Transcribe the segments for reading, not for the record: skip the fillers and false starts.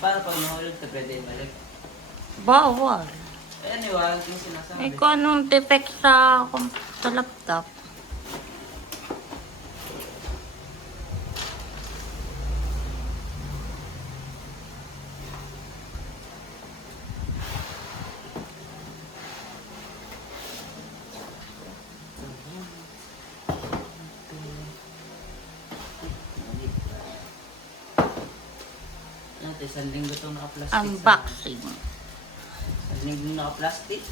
Para pag nahulog ka, pwede balik. Bawal. Anyway, yung sinasabi. Eh, kung anong defect sa laptop. Isang linggo itong naka-plastic. Unboxing. Isang linggo naka-plastic.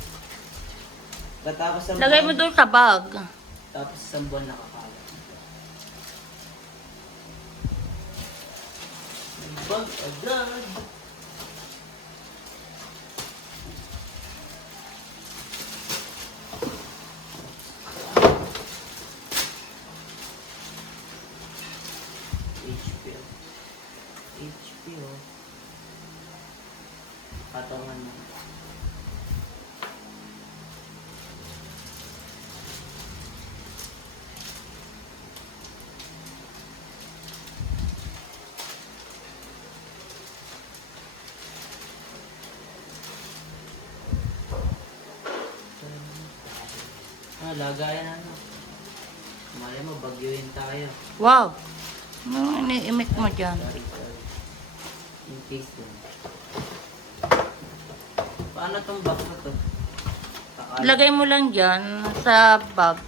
Tapos Lagay mo doon sa bag. Tapos isang buwan nakakalat. Bag agad. HP. Patungan mo. Lagayan ano. Malay mo, bagyuin tayo. Wow. Ano iniimik mo dyan? Sorry. In case din. Paano tong box na to? Lagay mo lang dyan sa bag.